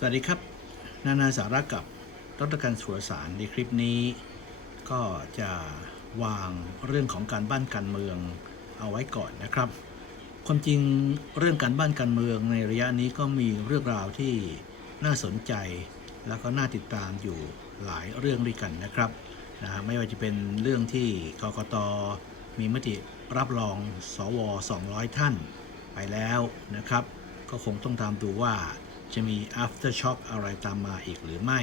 สวัสดีครับ นานาสาระกับรัตการสุรสารในคลิปนี้ ก็จะวางเรื่องของการบ้านการเมืองเอาไว้ก่อนนะครับ ความจริงเรื่องการบ้านการเมืองในระยะนี้ก็มีเรื่องราวที่น่าสนใจ แล้วก็น่าติดตามอยู่หลายเรื่องด้วยกันนะครับนะฮะไม่ว่าจะเป็นเรื่องที่กกตมีมติรับรองสว 200 ท่านไปแล้วนะครับ ก็คงต้องตามดูว่า จะมี after shock อะไรตามมาอีกหรือไม่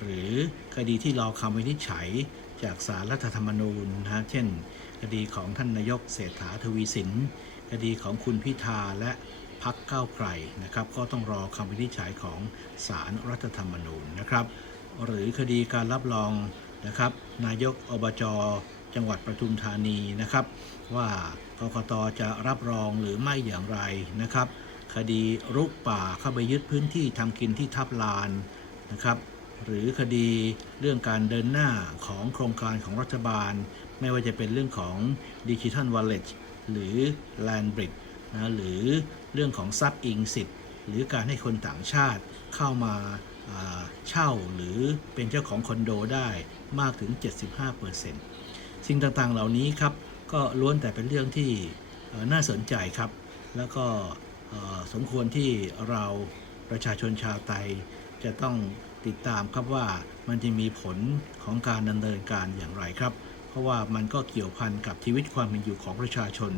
หรือคดีที่รอคำวินิจฉัยจากสารรัฐธรรมนูญนะเช่น คดีของท่านนายกเศรษฐาทวีสิน คดีของคุณพิธาและพักเก้าวไกลนะครับ ก็ต้องรอคำวินิจฉัยของสารรัฐธรรมนูญนะครับ หรือคดีการรับรองนะครับ นายกอบจจังหวัดปทุมธานีนะครับ ว่ากกตจะรับรองหรือไม่อย่างไรนะครับ คดีรุกป่าเข้าไปยึดพื้นที่ทำกินที่ทับลานนะครับหรือคดีเรื่องการเดินหน้าของโครงการของรัฐบาล ไม่ว่าจะเป็นเรื่องของดิจิทัลวอลเล็ตหรือ Land b r i d g นะหรือเรื่องของซับอิงสิทธิ์ หรือการให้คนต่างชาติเข้ามาเช่าหรือเป็นเจ้าของคอนโดได้มากถึง 75%สิ่งต่างๆเหล่านี้ครับก็ล้วนแต่เป็นเรื่องที่น่าสนใจครับ แล้วก็ สมควรที่เราประชาชนชาวไทยจะต้องติดตามครับว่ามันจะมีผลของการดำเนินการอย่างไรครับ เพราะว่ามันก็เกี่ยวพันกับชีวิตความเป็นอยู่ของประชาชน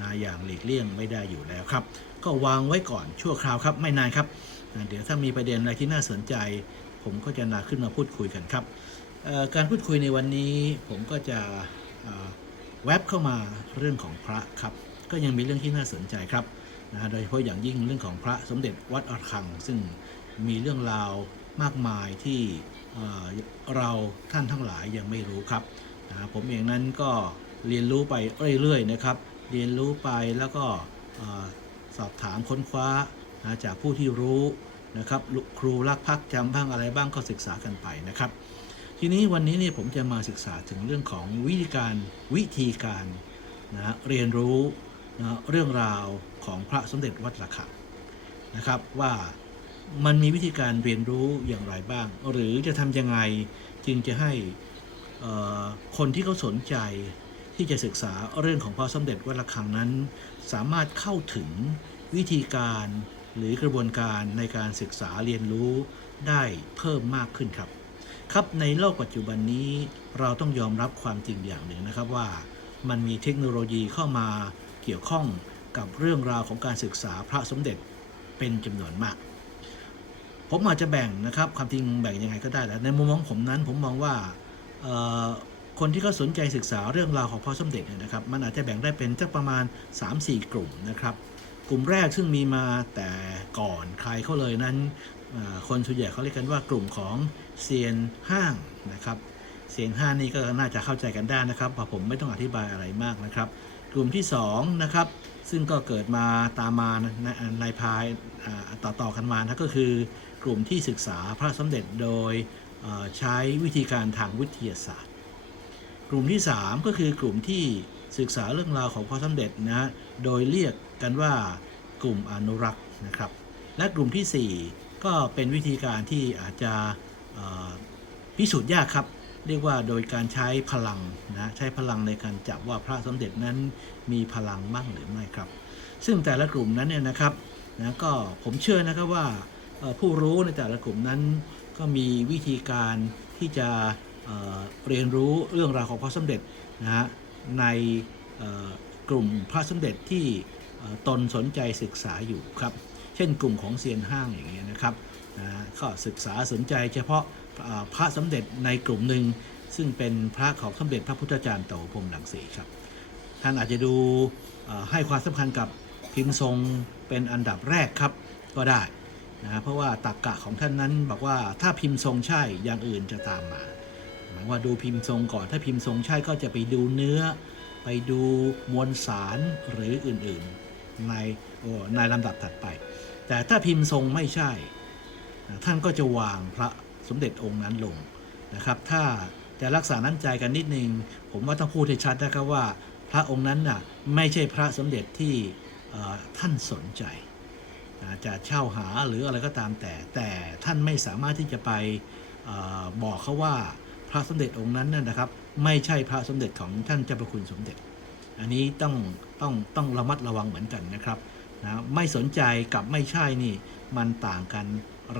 นะอย่างหลีกเลี่ยงไม่ได้อยู่แล้วครับ ก็วางไว้ก่อนชั่วคราวครับไม่นานครับ เดี๋ยวถ้ามีประเด็นอะไรที่น่าสนใจ ผมก็จะนาขึ้นมาพูดคุยกันครับ การพูดคุยในวันนี้ผมก็จะแวบเข้ามาเรื่องของพระครับ ก็ยังมีเรื่องที่น่าสนใจครับ นะฮะโดยเฉพาะอย่างยิ่งเรื่องของพระสมเด็จวัดอระฆัง ซึ่งมีเรื่องราวมากมายที่เราท่านทั้งหลายยังไม่รู้ครับนะผมเองนั้นก็เรียนรู้ไปเรื่อยๆนะครับ เรียนรู้ไปแล้วก็สอบถามค้นคว้านะจากผู้ที่รู้นะครับครูรักพักจำบ้างอะไรบ้างก็ศึกษากันไปนะครับ ทีนี้วันนี้เนี่ยผมจะมาศึกษาถึงเรื่องของวิธีการวิธีการนะเรียนรู้ นะเรื่องราวของพระสมเด็จวัดระฆังนะครับว่ามันมีวิธีการเรียนรู้อย่างไรบ้าง หรือจะทำยังไงจึงจะให้คนที่เขาสนใจที่จะศึกษาเรื่องของพระสมเด็จวัดระฆังนั้น สามารถเข้าถึงวิธีการหรือกระบวนการในการศึกษาเรียนรู้ได้เพิ่มมากขึ้นครับ ครับในโลกปัจจุบันนี้เราต้องยอมรับความจริงอย่างหนึ่งนะครับว่ามันมีเทคโนโลยีเข้ามา เกี่ยวข้องกับเรื่องราวของการศึกษาพระสมเด็จเป็นจำนวนมาก ผมอาจจะแบ่งนะครับความจริงแบ่งยังไงก็ได้แต่ในมุมมองผมนั้นผมมองว่าคนที่เขาสนใจศึกษาเรื่องราวของพระสมเด็จนะครับ มันอาจจะแบ่งได้เป็นสักประมาณ 3-4 กลุ่มนะครับ กลุ่มแรกซึ่งมีมาแต่ก่อนใครเขาเลยนั้นคนส่วนใหญ่เขาเรียกกันว่ากลุ่มของเซียนห้างนะครับเซียนห้างนี่ก็น่าจะเข้าใจกันได้นะครับเพราะผมไม่ต้องอธิบายอะไรมากนะครับ กลุ่มที่2นะครับซึ่งก็เกิดมาตามมาในภายต่อต่อกันมานะก็คือกลุ่มที่ศึกษาพระสมเด็จโดยใช้วิธีการทางวิทยาศาสตร์ กลุ่มที่ 3 ก็คือกลุ่มที่ศึกษาเรื่องราวของพระสมเด็จนะโดยเรียกกันว่ากลุ่มอนุรักษ์นะครับ และกลุ่มทีสี่4 ก็เป็นวิธีการที่อาจจะพิสูจน์ยากครับ เรียกว่าโดยการใช้พลังนะใช้พลังในการจับว่าพระสมเด็จนั้นมีพลังบ้างหรือไม่ครับ ซึ่งแต่ละกลุ่มนั้นเนี่ยนะครับนะก็ผมเชื่อนะครับว่าผู้รู้ในแต่ละกลุ่มนั้น ก็มีวิธีการที่จะเเรียนรู้เรื่องราวของพระสมเด็จนะฮะในกลุ่มพระสมเด็จที่ตนสนใจศึกษาอยู่ครับ เช่นกลุ่มของเซียนห้างอย่างเงี้ยนะครับนะก็ศึกษาสนใจเฉพาะ พระสมเด็จในกลุ่มหนึ่งซึ่งเป็นพระของสมเด็จพระพุทธจารย์โตพรหมรังสีครับท่านอาจจะดูให้ความสำคัญกับพิมพ์ทรงเป็นอันดับแรกครับก็ได้นะเพราะว่าตรกกะของท่านนั้นบอกว่าถ้าพิมพ์ทรงใช่อย่างอื่นจะตามมาหมายว่าดูพิมพ์ทรงก่อนถ้าพิมพ์ทรงใช่ก็จะไปดูเนื้อ ไปดูมวลสารหรืออื่นๆในโอ้ในลำดับถัดไป แต่ถ้าพิมพ์ทรงไม่ใช่ ท่านก็จะวางพระ สมเด็จองค์นั้นลงนะครับ ถ้าจะรักษาน้ำใจกันนิดนึง ผมว่าต้องพูดให้ชัดนะครับว่า พระองค์นั้นน่ะไม่ใช่พระสมเด็จที่ท่านสนใจจะเช่าหาหรืออะไรก็ตามแต่ แต่ท่านไม่สามารถที่จะไปอบอกเขาว่าพระสมเด็จองค์นั้นน่ะนะครับ ไม่ใช่พระสมเด็จของท่านเจ้าประคุณสมเด็จ อันนี้ต้องต้องต้องระมัดระวังเหมือนกันนะครับนะไม่สนใจกับไม่ใช่นี่ มันต่างกัน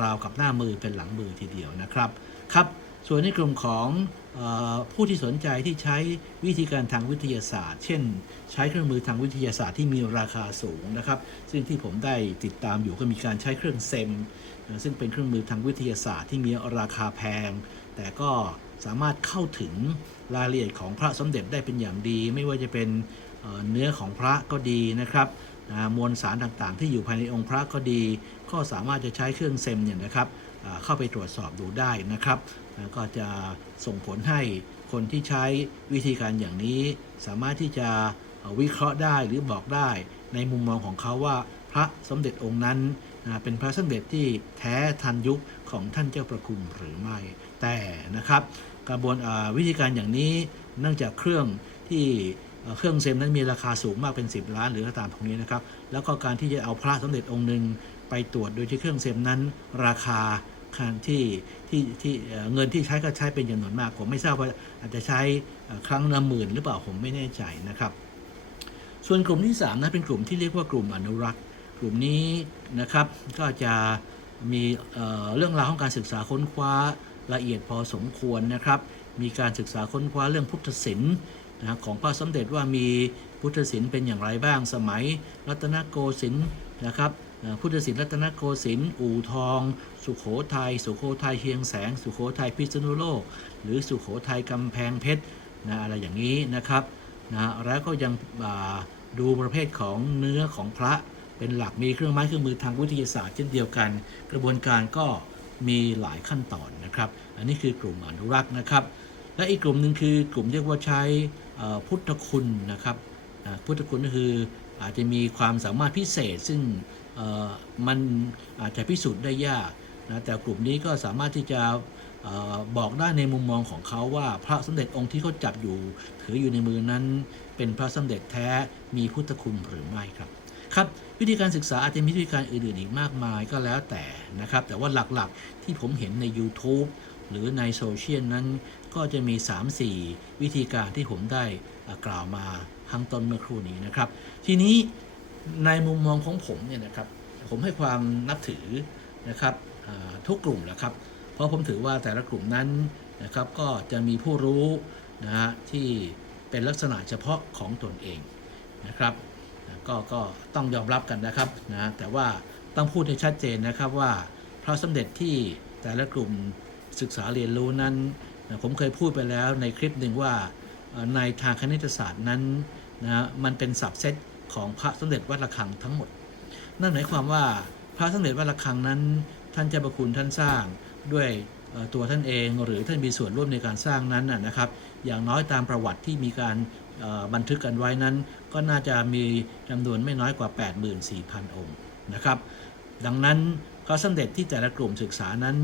ราวกับหน้ามือเป็นหลังมือทีเดียวนะครับครับส่วนในกลุ่มของออผู้ที่สนใจที่ใช้วิธีการทางวิทยาศาสตร์ เช่น ใช้เครื่องมือทางวิทยาศาสตร์ที่มีราคาสูงนะครับ ซึ่งที่ผมได้ติดตามอยู่ก็มีการใช้เครื่องเซมซึ่งเป็นเครื่องมือทางวิทยาศาสตร์ที่มีราคาแพง แต่ก็สามารถเข้าถึงรายละเอียดของพระสมเด็จได้เป็นอย่างดี ไม่ว่าจะเป็นเนื้อของพระก็ดีนะครับ มวลสารต่างๆ ที่อยู่ภายในองค์พระก็ดี ก็สามารถจะใช้เครื่องเซมเนี่ยนะครับเข้าไปตรวจสอบดูได้นะครับนะก็จะส่งผลให้คนที่ใช้วิธีการอย่างนี้ สามารถที่จะวิเคราะห์ได้หรือบอกได้ ในมุมมองของเขาว่าพระสมเด็จองค์นั้นนะเป็นพระสมเด็จที่แท้ทันยุคของท่านเจ้าประคุณหรือไม่ แต่นะครับ กระบวนวิธีการอย่างนี้เนื่องจากเครื่องที่ เครื่องเซมนั้นมีราคาสูงมากเป็น 10 ล้านหรือก็ตามพวกนี้นะครับ แล้วก็การที่จะเอาพระสมเด็จองค์หนึ่งไปตรวจโดยที่เครื่องเซมนั้น ราคาการที่ที่ที่เงินที่ใช้ก็ใช้เป็นจำนวนมาก ผมไม่ทราบว่าอาจจะใช้ครั้งละหมื่นหรือเปล่าผมไม่แน่ใจนะครับ ส่วนกลุ่มที่3นะเป็นกลุ่มที่เรียกว่ากลุ่มอนุรักษ์ กลุ่มนี้นะครับก็จะมีเเรื่องราวของการศึกษาค้นคว้าละเอียดพอสมควรนะครับ มีการศึกษาค้นคว้าเรื่องพุทธศิลป์ นะของพระสมเด็จว่ามีพุทธศิลป์เป็นอย่างไรบ้างสมัยรัตนโกสินทร์นะครับพุทธศิลป์รัตนโกสินทร์อู่ทอง สุโขทัยสุโขทัยเชียงแสง สุโขทัยพิษณุโลก หรือสุโขทัยกำแพงเพชรนะอะไรอย่างนี้นะครับนะแล้วก็ยังดูประเภทของเนื้อของพระเป็นหลักมีเครื่องไม้เครื่องมือทางวิทยาศาสตร์เช่นเดียวกัน กระบวนการก็มีหลายขั้นตอนนะครับ อันนี้คือกลุ่มอนุรักษ์นะครับ และอีกกลุ่มหนึ่งคือกลุ่มเรียกว่าใช้ พุทธคุณนะครับพุทธคุณก็คืออาจจะมีความสามารถพิเศษ ซึ่งมันอาจจะพิสูจน์ได้ยากนะแต่กลุ่มนี้ก็สามารถที่จะอบอกได้ในมุมมองของเขาว่าพระสมเด็จองค์ที่เขาจับอยู่ถืออยู่ในมือนั้น เป็นพระสมเด็จแท้มีพุทธคุณหรือไม่ครับครับวิธีการศึกษาอาจจะมีวิธีการอื่นๆอีกมากมายก็แล้วแต่นะครับ แต่ว่าหลักๆที่ผมเห็นใน YouTube หรือในโซเชียลนั้นก็จะมี 3-4 วิธีการที่ผมได้กล่าวมาข้างต้นเมื่อครู่นี้นะครับ ทีนี้ในมุมมองของผมเนี่ยนะครับ ผมให้ความนับถือนะครับทุกกลุ่มแหละครับ เพราะผมถือว่าแต่ละกลุ่มนั้นนะครับก็จะมีผู้รู้นะฮะที่เป็นลักษณะเฉพาะของตนเองนะครับก็ก็ต้องยอมรับกันนะครับนะแต่ว่าต้องพูดให้ชัดเจนนะครับว่าพระสมเด็จที่แต่ละกลุ่ม ศึกษาเรียนรู้นั้น ผมเคยพูดไปแล้วในคลิปหนึ่งว่าในทางคณิตศาสตร์นั้นนะมันเป็นสับเซตของพระสมเด็จวัดระฆังทั้งหมด นั่นหมายความว่าพระสมเด็จวัดระฆังนั้น ท่านเจ้าประคุณท่านสร้างด้วยตัวท่านเองหรือท่านมีส่วนร่วมในการสร้างนั้นนะครับ อย่างน้อยตามประวัติที่มีการบันทึกกันไว้นั้น ก็น่าจะมีจำนวนไม่น้อยกว่า 84,000 องค์นะครับ ดังนั้นพระสมเด็จที่แต่ละกลุ่มศึกษานั้น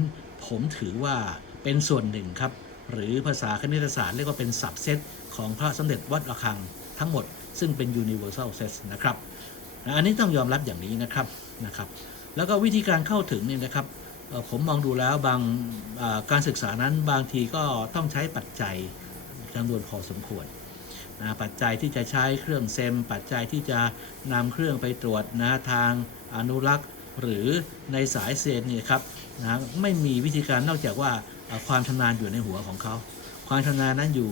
ผมถือว่าเป็นส่วนหนึ่งครับ หรือภาษาคณิตศาสตร์เรียกว่าเป็นสับเซตของพระสมเด็จวัดระฆังทั้งหมด ซึ่งเป็น universal set นะครับอันนี้ต้องยอมรับอย่างนี้นะครับนะครับ แล้วก็วิธีการเข้าถึงเนี่ยนะครับผมมองดูแล้วบางการศึกษานั้นบางทีก็ต้องใช้ปัจจัยจำนวนพอสมควรนะปัจจัยที่จะใช้เครื่องเซม ปัจจัยที่จะนำเครื่องไปตรวจนะทางอนุรักษ์ หรือในสายเซนเนี่ยครับนะไม่มีวิธีการนอกจากว่าความชำนาญอยู่ในหัวของเขา ความชำนาญนั้นอยู่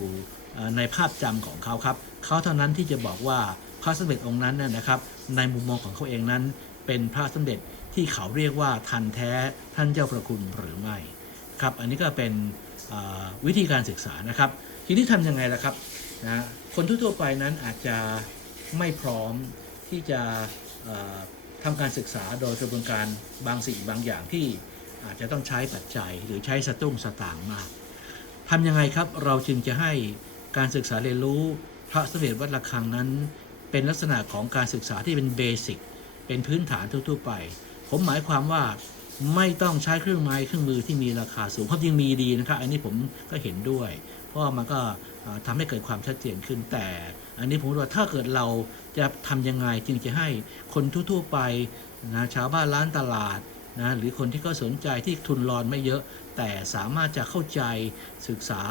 ในภาพจำของเขาครับเขาเท่านั้นที่จะบอกว่าพระสมเด็จองค์นั้นนะนะครับ ในมุมมองของเขาเองนั้น เป็นพระสมเด็จที่เขาเรียกว่าทันแท้ท่านเจ้าประคุณหรือไม่ครับอันนี้ก็เป็นวิธีการศึกษานะครับ ทีนี้ทำยังไงล่ะครับนะคนทั่วๆไปนั้นอาจจะไม่พร้อมที่จะ ทำการศึกษาโดยกระบวนการบางสิ่งบางอย่างที่อาจจะต้องใช้ปัจจัยหรือใช้สตุ้งสตางค์มากทำยังไงครับเราจึงจะให้การศึกษาเรียนรู้พระสมเด็จวัดระฆังนั้น เป็นลักษณะของการศึกษาที่เป็นเบสิกเป็นพื้นฐานทั่วๆไป ผมหมายความว่า ไม่ต้องใช้เครื่องไม้เครื่องมือที่มีราคาสูงความจริงมีดีนะครับ อันนี้ผมก็เห็นด้วย เพราะมันก็อ่าทำให้เกิดความชัดเจนขึ้นแต่ อันนี้ผมว่าถ้าเกิดเราจะทำยังไงจึงจะให้คนทั่วๆไปนะชาวบ้านร้านตลาดนะหรือคนที่ก็สนใจที่ทุนรอนไม่เยอะ แต่สามารถจะเข้าใจศึกษา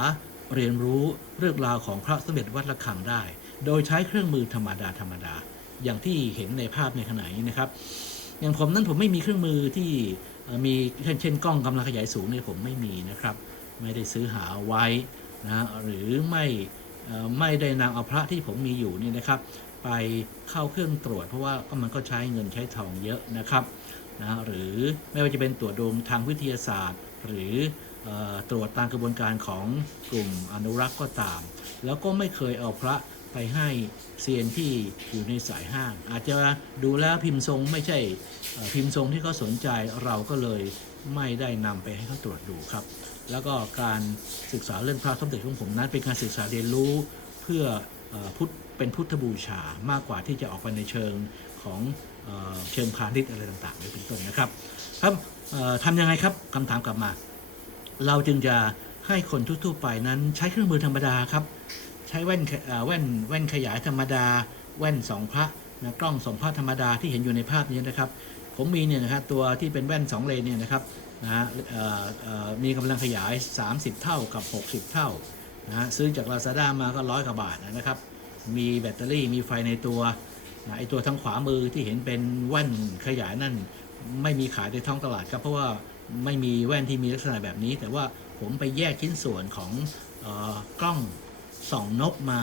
เรียนรู้เรื่องราวของพระสมเด็จวัดระฆังได้ โดยใช้เครื่องมือธรรมดาธรรมดา อย่างที่เห็นในภาพในขณะนี้นะครับ อย่างผมนั้นผมไม่มีเครื่องมือที่ มีเช่นเช่นกล้องกำลังขยายสูงเนี่ยผมไม่มีนะครับ ไม่ได้ซื้อหาไว้นะหรือไม่ไม่ได้นำเอาพระที่ผมมีอยู่นี่นะครับ ไปเข้าเครื่องตรวจ เพราะว่าก็มันก็ใช้เงินใช้ทองเยอะนะครับนะหรือไม่ว่าจะเป็นตรวจโดมทางวิทยาศาสตร์ หรืออตรวจตามกระบวนการของกลุ่มอนุรักษ์ก็ตาม แล้วก็ไม่เคยเอาพระ ไปให้เซียนที่อยู่ในสายห้าง อาจจะดูแล้วพิมพ์ทรงไม่ใช่พิมพ์ทรงที่เขาสนใจเราก็เลยไม่ได้นำไปให้เขาตรวจดูครับ แล้วก็การศึกษาเรื่องพระสมเด็จของผมนั้น เป็นการศึกษาเรียนรู้เพื่ออพุทธเป็นพุทธบูชามากกว่าที่จะออกไปในเชิงของเอเชิงพาณิชย์อะไรต่างๆนี่เป็นต้นนะครับ ครับทำยังไงครับคำถามกลับมา เราจึงจะให้คนทั่วๆไปนั้นใช้เครื่องมือธรรมดาครับ ใช้แว่นแว่นแว่นขยายธรรมดา แว่นสองพระนะกล้องสองพระธรรมดาที่เห็นอยู่ในภาพนี้นะครับ ผมมีเนี่ยนะครับตัวที่เป็นแว่น 2 เลนเนี่ยนะครับนะฮะมีกำลังขยาย 30 เท่ากับ 60 เท่านะฮะซื้อจาก Lazada มาก็ร้อยกว่าบาทนะครับ มีแบตเตอรี่มีไฟในตัวนะไอตัวทางขวามือที่เห็นเป็นแว่นขยายนั่น ไม่มีขายในท้องตลาดครับเพราะว่าไม่มีแว่นที่มีลักษณะแบบนี้ แต่ว่าผมไปแยกชิ้นส่วนของออกล้อง ส่องนกมา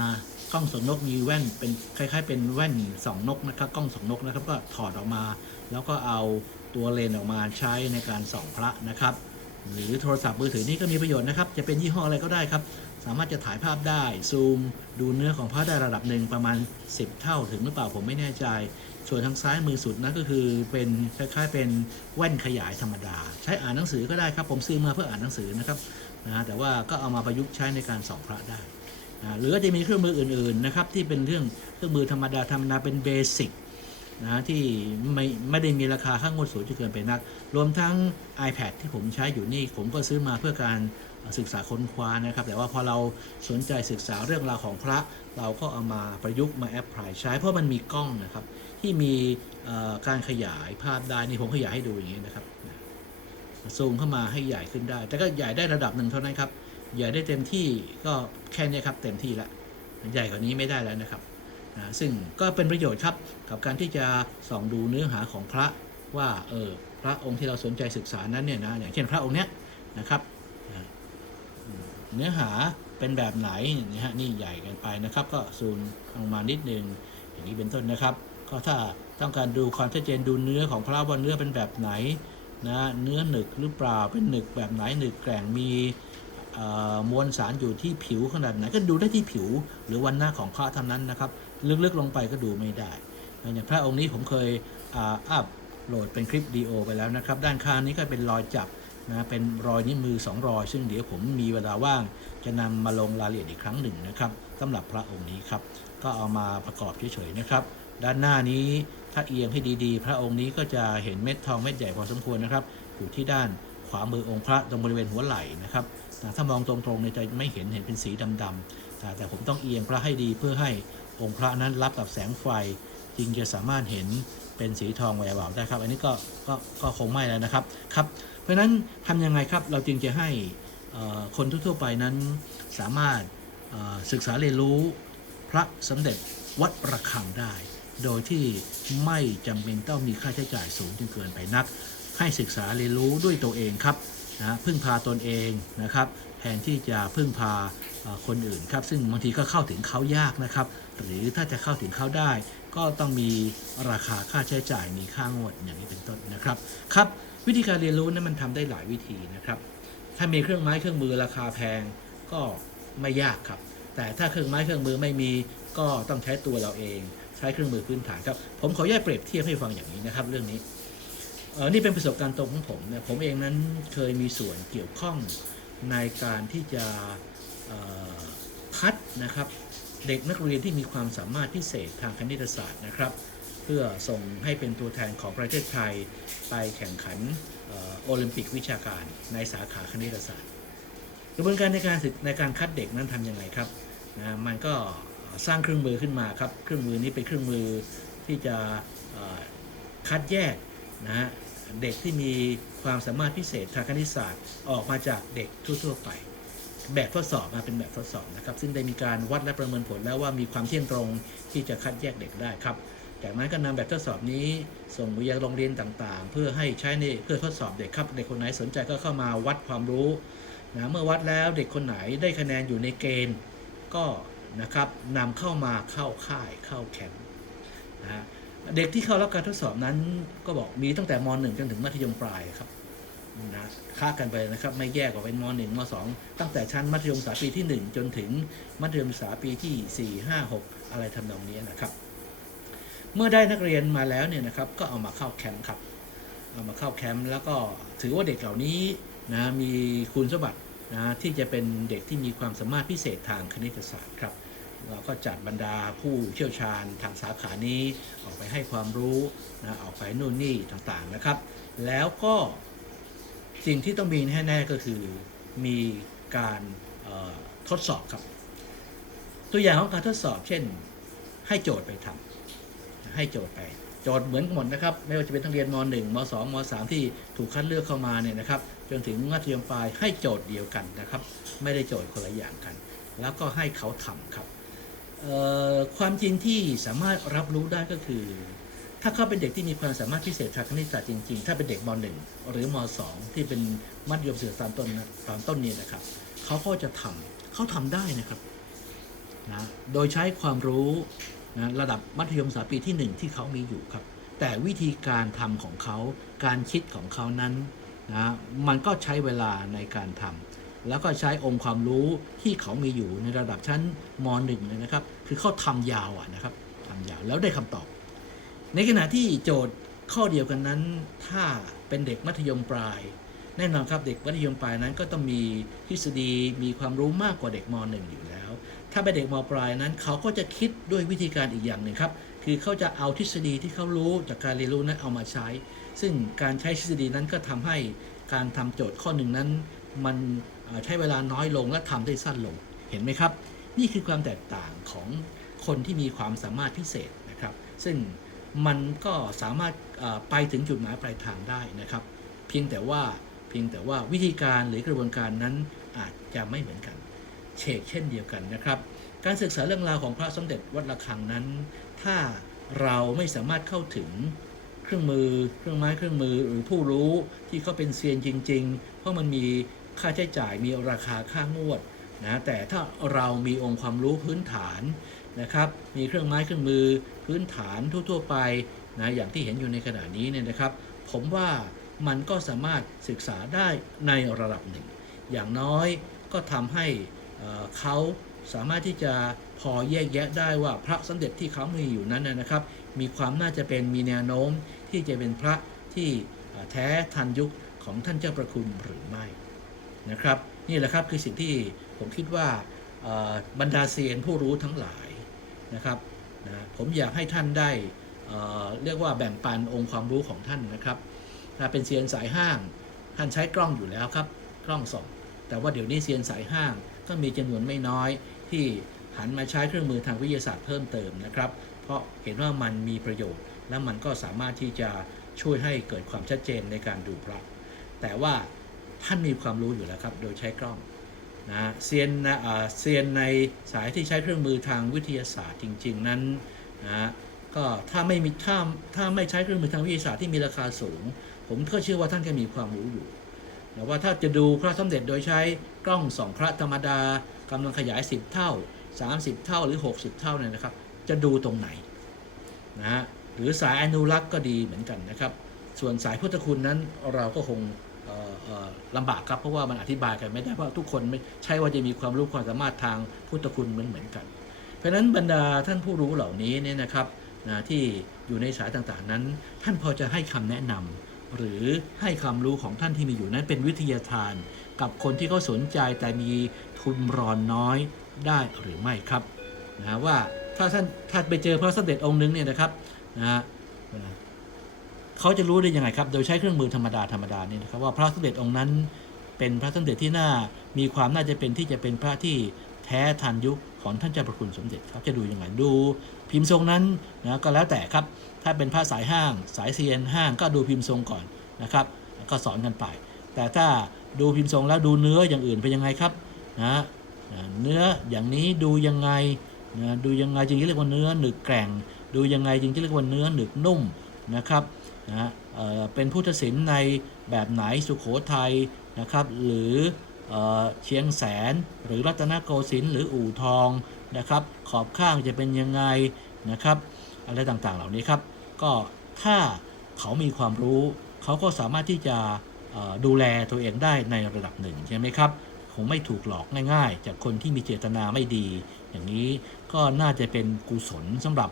กล้องส่องนกมีแว่นเป็นคล้าย ๆ เป็นแว่นส่องนกนะครับกล้องส่องนกนะครับก็ถอดออกมา แล้วก็เอาตัวเลนออกมาใช้ในการส่องพระนะครับ หรือโทรศัพท์มือถือนี่ก็มีประโยชน์นะครับ จะเป็นยี่ห้ออะไรก็ได้ครับ สามารถจะถ่ายภาพได้ซูม ดูเนื้อของพระได้ระดับหนึ่งประมาณ 10 เท่าถึงหรือเปล่าผมไม่แน่ใจ ส่วนทางซ้ายมือสุดนั่นก็คือเป็นคล้ายๆ เป็นแว่นขยายธรรมดา ใช้อ่านหนังสือก็ได้ครับผมซื้อมาเพื่ออ่านหนังสือนะครับนะแต่ว่าก็เอามาประยุกต์ใช้ในการส่องพระได้ หรืออาจะมีเครื่องมืออื่นๆนะครับที่เป็นเรื่องเครื่องมือธรรมดาธรรมดาเป็นเบสิกนะที่ไม่ไม่ได้มีราคาข้างงวดสูงจนเกินไปนัก รวมทั้ง iPad ที่ผมใช้อยู่นี่ ผมก็ซื้อมาเพื่อการศึกษาค้นคว้านะครับ แต่ว่าพอเราสนใจศึกษาเรื่องราวของพระ เราก็เอามาประยุกต์มาแอพพลายใช้ เพราะมันมีกล้องนะครับ ที่มีการขยายภาพได้นี่ผมขยายให้ดูอย่างนี้นะครับซูมเข้ามาให้ใหญ่ขึ้นได้ แต่ก็ใหญ่ได้ระดับหนึ่งเท่านั้นครับ ใหญ่ได้เต็มที่ก็แค่นี้ครับเต็มที่ล้วใหญ่กว่านี้ไม่ได้แล้วนะครับนะซึ่งก็เป็นประโยชน์ครับกับการที่จะส่องดูเนื้อหาของพระว่าเออพระองค์ที่เราสนใจศึกษานั้นเนี่ยนะอย่างเช่นพระองค์เนี้ยนะครับเนื้อหาเป็นแบบไหนนะฮะนี่ใหญ่เกันไปนะครับ ก็ซูมลงมานิดนึงอย่างนี้เป็นต้นนะครับ ก็ถ้าต้องการดูความชัดเจนดูเนื้อของพระว่าเนื้อเป็นแบบไหนนะเนื้อหนึกหรือเปล่าเป็นหนึกแบบไหนหนึกแกร่งมี มวลสารอยู่ที่ผิวขนาดไหนก็ดูได้ที่ผิว หรือวันหน้าของพระเท่านั้นนะครับ ลึกๆลงไปก็ดูไม่ได้อย่างพระองค์นี้ผมเคยอัพโหลดเป็นคลิปดีโอไปแล้วนะครับ ด้านข้างนี้ก็เป็นรอยจับนะเป็นรอยนิ้วมือ 2 รอย ซึ่งเดี๋ยวผมมีเวลาว่าง จะนำมาลงรายละเอียดอีกครั้งหนึ่งนะครับสำหรับพระองค์นี้ครับก็เอามาประกอบเฉยๆนะครับ ด้านหน้านี้ถ้าเอียงให้ดีๆ พระองค์นี้ก็จะเห็นเม็ดทองเม็ดใหญ่พอสมควรนะครับ อยู่ที่ด้านขวามือองค์พระตรงบริเวณหัวไหล่นะครับ ถ้ามองตรงๆเนี่ยจะไม่เห็นเห็นเป็นสีดำๆแต่แต่ผมต้องเอียงพระให้ดีเพื่อให้องค์พระนั้นรับกับแสงไฟจึงจะสามารถเห็นเป็นสีทองแวววาวได้ครับ อันนี้ก็ก็ก็คงไม่แล้วนะครับครับ เพราะฉะนั้นทำยังไงครับเราจึงจะให้คนทั่วๆไปนั้นสามารถศึกษาเรียนรู้พระสมเด็จวัดระฆังได้ โดยที่ไม่จำเป็นต้องมีค่าใช้จ่ายสูงจนเกินไปนัก ให้ศึกษาเรียนรู้ด้วยตัวเองครับ นะพึ่งพาตนเองนะครับแทนที่จะพึ่งพาคนอื่นครับซึ่งบางทีก็เข้าถึงเขายากนะครับ หรือถ้าจะเข้าถึงเขาได้ ก็ต้องมีราคาค่าใช้จ่ายมีค่างวดอย่างนี้เป็นต้นนะครับครับวิธีการเรียนรู้นั้นมันทำได้หลายวิธีนะครับ ถ้ามีเครื่องไม้เครื่องมือราคาแพงก็ไม่ยากครับ แต่ถ้าเครื่องไม้เครื่องมือไม่มีก็ต้องใช้ตัวเราเอง ใช้เครื่องมือพื้นฐานครับผมขอแยกเปรียบเทียบให้ฟังอย่างนี้นะครับ เรื่องนี้ ออนี่เป็นประสบการณ์ตรงของผมเนี่ยผมเองนั้นเคยมีส่วนเกี่ยวข้องในการที่จะคัดนะครับเด็กนักเรียนที่มีความสามารถพิเศษทางคณิตศาสตร์นะครับ เพื่อส่งให้เป็นตัวแทนของประเทศไทยไปแข่งขันออโอลิมปิกวิชาการในสาขาคณิตศาสตร์กระบวนการในการในการคัดเด็กนั้นทำยังไงครับนะมันก็สร้างเครื่องมือขึ้นมาครับ เครื่องมือนี้เป็นเครื่องมือที่จะคัดแยกนะฮะ เด็กที่มีความสามารถพิเศษทางคณิตศาสตร์ ออกมาจากเด็กทั่ว ๆ ไป แบบทดสอบมาเป็นแบบทดสอบนะครับ ซึ่งได้มีการวัดและประเมินผลแล้วว่ามีความเที่ยงตรงที่จะคัดแยกเด็กได้ครับ จากนั้นก็นำแบบทดสอบนี้ ส่งไปยังโรงเรียนต่างๆ เพื่อให้ใช้ในเพื่อทดสอบเด็กครับ เด็กคนไหนสนใจก็เข้ามาวัดความรู้นะเมื่อวัดแล้วเด็กคนไหนได้คะแนนอยู่ในเกณฑ์ก็นะครับนำเข้ามาเข้าค่ายเข้าแคมป์นะ เด็กที่เข้ารับการทดสอบนั้นก็บอกมีตั้งแต่ม .1 จนถึงมัธยมปลายครับนะค่ากันไปนะครับ ไม่แยกออกเป็นม .1 ม .2 ตั้งแต่ชั้นมัธยมศึกษาปีที่ 1 จนถึงมัธยมศึกษาปีที่ 4 5 6 อะไรทำนองนี้นะครับ เมื่อได้นักเรียนมาแล้วเนี่ยนะครับก็เอามาเข้าแคมป์ครับเอามาเข้าแคมป์แล้วก็ถือว่าเด็กเหล่านี้นะมีคุณสมบัตินะที่จะเป็นเด็กที่มีความสามารถพิเศษทางคณิตศาสตร์ครับ เราก็จัดบรรดาผู้เชี่ยวชาญทางสาขานี้ออกไปให้ความรู้นะออกไปนู่นนี่ต่างๆนะครับ แล้วก็สิ่งที่ต้องมีแน่ๆก็คือมีการออทดสอบครับ ตัวอย่างของการทดสอบ เช่น ให้โจทย์ไปทำให้โจทย์ไป โจทย์เหมือนกันหมดนะครับ ไม่ว่าจะเป็นทั้งเรียนม .1 ม .2 ม .3 ที่ถูกคัดเลือกเข้ามาเนี่ยนะครับ จนถึงมัธยมปลายให้โจทย์เดียวกันนะครับ ไม่ได้โจทย์คนละอย่างกัน แล้วก็ให้เขาทำครับ ความจริงที่สามารถรับรู้ได้ก็คือ ถ้าเขาเป็นเด็กที่มีความสามารถพิเศษทางคณิตศาสตร์จริง ๆ ถ้าเป็นเด็กม .1 หรือม .2 ที่เป็นมัธยมศึกษาตอนต้นนะตอนต้นนี้นะครับเขาก็จะทำเขาทำได้นะครับนะโดยใช้ความรู้นะระดับมัธยมศึกษาปีที่ 1 ที่เขามีอยู่ครับ แต่วิธีการทำของเขาการคิดของเขานั้นนะมันก็ใช้เวลาในการทำ แล้วก็ใช้องค์ความรู้ที่เขามีอยู่ในระดับชั้นม .1 เลยนะครับ คือเขาทำยาวอะนะครับทำยาวแล้วได้คำตอบ ในขณะที่โจทย์ข้อเดียวกันนั้น ถ้าเป็นเด็กมัธยมปลาย แน่นอนครับเด็กมัธยมปลายนั้นก็ต้องมีทฤษฎีมีความรู้มากกว่าเด็กม .1 อยู่แล้ว ถ้าเป็นเด็กมปลายนั้น เขาก็จะคิดด้วยวิธีการอีกอย่างหนึ่งครับคือเขาจะเอาทฤษฎีที่เขารู้จากการเรียนรู้นั้นเอามาใช้ ซึ่งการใช้ทฤษฎีนั้นก็ทำให้การทำโจทย์ข้อหนึ่งนั้น มัน ใช้เวลาน้อยลงและทำได้สั้นลง เห็นไหมครับ นี่คือความแตกต่างของคนที่มีความสามารถพิเศษนะครับ ซึ่งมันก็สามารถไปถึงจุดหมายปลายทางได้นะครับ เพียงแต่ว่าเพียงแต่ว่าวิธีการหรือกระบวนการนั้นอาจจะไม่เหมือนกัน เชกเช่นเดียวกันนะครับ การศึกษาเรื่องราวของพระสมเด็จวัดระฆังนั้น ถ้าเราไม่สามารถเข้าถึงเครื่องมือ เครื่องไม้เครื่องมือหรือผู้รู้ที่เขาเป็นเซียนจริง ๆ เพราะมันมี ค่าใช้จ่ายมีราคาค่างวดนะแต่ถ้าเรามีองค์ความรู้พื้นฐานนะครับมีเครื่องไม้เครื่องมือพื้นฐานทั่ว ๆ ไปนะอย่างที่เห็นอยู่ในขณะนี้เนี่ยนะครับ ผมว่ามันก็สามารถศึกษาได้ในระดับหนึ่ง อย่างน้อยก็ทำให้เเขาสามารถที่จะพอแยกแยะได้ว่าพระสมเด็จที่เขามีอยู่นั้นนะครับ มีความน่าจะเป็นมีแนวโน้มที่จะเป็นพระที่แท้ทันยุคของท่านเจ้าประคุณหรือไม่ นะครับนี่แหละครับคือสิ่งที่ผมคิดว่าบรรดาเซียนผู้รู้ทั้งหลายนะครับนะผมอยากให้ท่านได้เเรียกว่าแบ่งปันองค์ความรู้ของท่านนะครับถ้าเป็นเซียนสายห้าง ท่านใช้กล้องอยู่แล้วครับกล้องส่องแต่ว่าเดี๋ยวนี้เซียนสายห้างก็มีจำนวนไม่น้อยที่หันมาใช้เครื่องมือทางวิทยาศาสตร์เพิ่มเติมนะครับ เพราะเห็นว่ามันมีประโยชน์ และมันก็สามารถที่จะช่วยให้เกิดความชัดเจนในการดูพระ แต่ว่า ท่านมีความรู้อยู่แล้วครับ โดยใช้กล้องนะเซียนนะอ่าเซียนในสายที่ใช้เครื่องมือทางวิทยาศาสตร์จริง ๆ นั้นนะก็ถ้าไม่มีถ้าถ้าไม่ใช้เครื่องมือทางวิทยาศาสตร์ที่มีราคาสูง ผมก็เชื่อว่าท่านก็มีความรู้อยู่แต่ว่าถ้าจะดูพระสมเด็จโดยใช้กล้องส่องพระธรรมดากำลังขยาย 10 เท่า 30 เท่าหรือ 60 เท่าเนี่ยนะครับ จะดูตรงไหนนะฮะหรือสายอนุรักษ์ก็ดีเหมือนกันนะครับ ส่วนสายพุทธคุณนั้นเราก็คง ลำบากครับเพราะว่ามันอธิบายกันไม่ได้เพราะทุกคนไม่ใช่ว่าจะมีความรู้ความสามารถทางพุทธคุณเหมือนเหมือนกัน เพราะฉะนั้นบรรดาท่านผู้รู้เหล่านี้เนี่ยนะครับนะที่อยู่ในสายต่างๆนั้น ท่านพอจะให้คำแนะนำหรือให้ความรู้ของท่านที่มีอยู่นั้นเป็นวิทยาทาน กับคนที่เขาสนใจแต่มีทุนรอนน้อยได้หรือไม่ครับนะว่าถ้าท่านถ้าไปเจอพระสมเด็จองค์หนึงเนี่ยนะครับนะ เขาจะรู้ได้ยังไงครับ โดยใช้เครื่องมือธรรมดาธรรมดานี่นะครับว่าพระสมเด็จองค์นั้น เป็นพระสมเด็จที่น่ามีความน่าจะเป็นที่จะเป็นพระที่แท้ทันยุคของท่านเจ้าประคุณสมเด็จครับจะดูยังไงดู พิมพ์ทรงนั้นนะก็แล้วแต่ครับ ถ้าเป็นผ้าสายห้าง สายเซียนห้างก็ดูพิมพ์ทรงก่อนนะครับ ก็สอนกันไป แต่ถ้าดูพิมพ์ทรงแล้วดูเนื้ออย่างอื่นเป็นยังไงครับนะนะเนื้ออย่างนี้ดูยังไงนะดูยังไงจึงจะเรียกว่าเนื้อหนึกแกร่ง ดูยังไงจึงจะเรียกว่าเนื้อหนึกนุ่มนะครับ นะเเป็นพุทธศิลป์ในแบบไหนสุโขทัยนะครับ หรือเอเชียงแสน หรือรัตนโกสินทร์หรืออู่ทองนะครับ ขอบข้างจะเป็นยังไงนะครับ อะไรต่างๆเหล่านี้ครับ ก็ถ้าเขามีความรู้ เขาก็สามารถที่จะดูแลตัวเองได้ในระดับหนึ่งใช่ไหมครับคงไม่ถูกหลอกง่ายๆ จากคนที่มีเจตนาไม่ดี อย่างนี้ก็น่าจะเป็นกุศลสำหรับ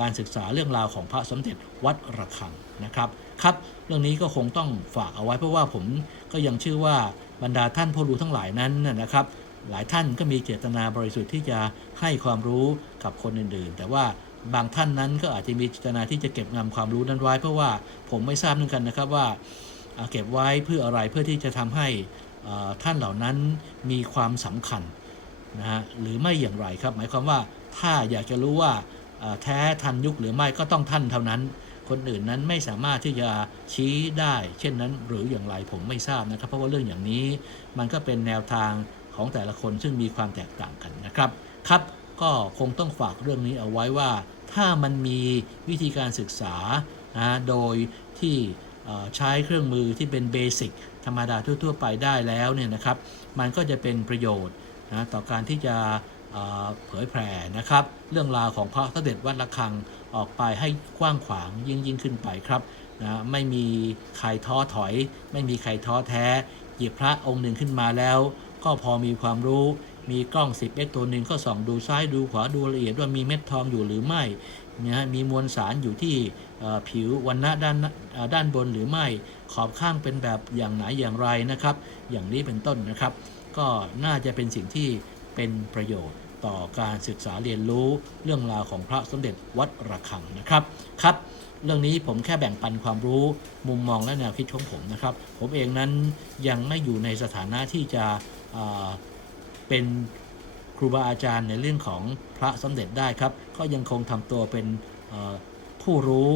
การศึกษาเรื่องราวของพระสมเด็จวัดระฆังนะครับครับ เรื่องนี้ก็คงต้องฝากเอาไว้เพราะว่าผมก็ยังเชื่อว่าบรรดาท่านผู้รู้ทั้งหลายนั้นนะครับ หลายท่านก็มีเจตนาบริสุทธิ์ที่จะให้ความรู้กับคนอื่นๆ แต่ว่าบางท่านนั้นก็อาจจะมีเจตนาที่จะเก็บงำความรู้นั้นไว้ เพราะว่าผมไม่ทราบเหมือนกันนะครับว่าเก็บไว้เพื่ออะไรเพื่อที่จะทำให้ท่านเหล่านั้นมีความสำคัญนะฮะหรือไม่อย่างไรครับ หมายความว่าถ้าอยากจะรู้ว่า แท้ทันยุคหรือไม่ก็ต้องท่านเท่านั้น คนอื่นนั้นไม่สามารถที่จะชี้ได้ เช่นนั้นหรืออย่างไรผมไม่ทราบนะครับ เพราะว่าเรื่องอย่างนี้ มันก็เป็นแนวทางของแต่ละคนซึ่งมีความแตกต่างกันนะครับครับก็คงต้องฝากเรื่องนี้เอาไว้ว่า ถ้ามันมีวิธีการศึกษานะโดยที่ใช้เครื่องมือที่เป็นเบสิกธรรมดาทั่ว ๆ ไปได้แล้วเนี่ยนะครับ มันก็จะเป็นประโยชน์นะต่อการที่จะ เผยแผ่นะครับ เรื่องราวของพระสด็จวัดระฆังออกไปให้กว้างขวางยิ่งยิ่งขึ้นไปครับนะไม่มีใครท้อถอย ไม่มีใครท้อแท้หยิบพระองค์หนึ่งขึ้นมาแล้ว ก็พอมีความรู้มีกล้อง 10 x ตัวหนึ่งก็ส่องดูซ้ายดูขวาดูละเอียดว่ามีเม็ดทองอยู่หรือไม่นะฮะมีมวลสารอยู่ที่ผิววันณะด้านด้านบนหรือไม่ ขอบข้างเป็นแบบอย่างไหนอย่างไรนะครับ อย่างนี้เป็นต้นนะครับ ก็น่าจะเป็นสิ่งที่เป็นประโยชน์ ต่อการศึกษาเรียนรู้เรื่องราวของพระสมเด็จวัดระฆังนะครับครับ เรื่องนี้ผมแค่แบ่งปันความรู้มุมมองและแนวคิดของผมนะครับ ผมเองนั้นยังไม่อยู่ในสถานะที่จะเป็นครูบาอาจารย์ในเรื่องของพระสมเด็จได้ครับ ก็ยังคงทำตัวเป็นผู้รู้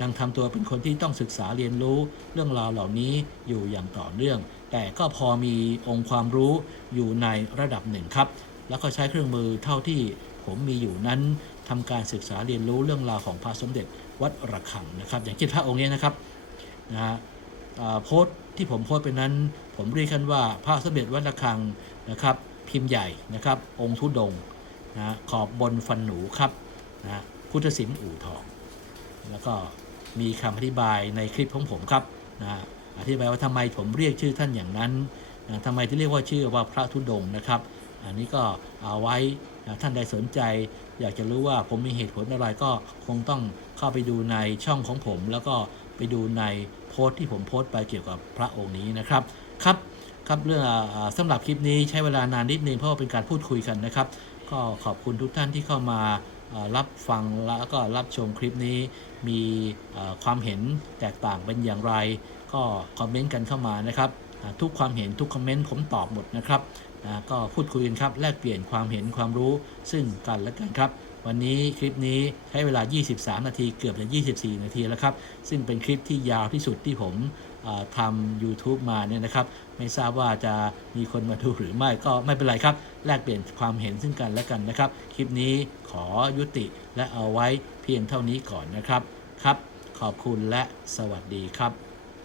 ยังทำตัวเป็นคนที่ต้องศึกษาเรียนรู้เรื่องราวเหล่านี้อยู่อย่างต่อเนื่อง แต่ก็พอมีองค์ความรู้อยู่ในระดับหนึ่งครับ แล้วก็ใช้เครื่องมือเท่าที่ผมมีอยู่นั้นทำการศึกษาเรียนรู้เรื่องราวของพระสมเด็จวัดระฆังนะครับ อย่างเช่นพระองค์นี้นะครับนะฮะโพสต์ที่ผมโพสต์ไปนั้น ผมเรียกกันว่าพระสมเด็จวัดระฆังนะครับพิมพ์ใหญ่นะครับ องค์ทุดงนะฮะขอบบนฟันหนูครับนะฮะพุทธศิลป์อู่ทอง แล้วก็มีคำอธิบายในคลิปของผมครับนะฮะอธิบายว่าทำไมผมเรียกชื่อท่านอย่างนั้นนะทำไมที่เรียกว่าชื่อว่าพระธุดงนะครับ อันนี้ก็เอาไว้ท่านใดสนใจ อยากจะรู้ว่าผมมีเหตุผลอะไรก็คงต้องเข้าไปดูในช่องของผม แล้วก็ไปดูในโพสต์ที่ผมโพสต์ไปเกี่ยวกับพระองค์นี้นะครับครับครับเรื่องอาสำหรับคลิปนี้ใช้เวลานานนิดนึงเพราะว่าเป็นการพูดคุยกันนะครับ ก็ขอบคุณทุกท่านที่เข้ามารับฟังแล้วก็รับชมคลิปนี้มีความเห็นแตกต่างเป็นอย่างไร ก็คอมเมนต์กันเข้ามานะครับ ทุกความเห็นทุกคอมเมนต์ผมตอบหมดนะครับ ก็พูดคุยกันครับแลกเปลี่ยนความเห็นความรู้ซึ่งกันและกันครับ วันนี้คลิปนี้ใช้เวลา 23 นาทีเกือบจะ 24 นาทีแล้วครับ ซึ่งเป็นคลิปที่ยาวที่สุดที่ผมทำ YouTube มาเนี่ยนะครับ ไม่ทราบว่าจะมีคนมาดูหรือไม่ก็ไม่เป็นไรครับ แลกเปลี่ยนความเห็นซึ่งกันและกันนะครับ คลิปนี้ขอยุติและเอาไว้เพียงเท่านี้ก่อนนะครับ ครับ ขอบคุณและสวัสดีครับ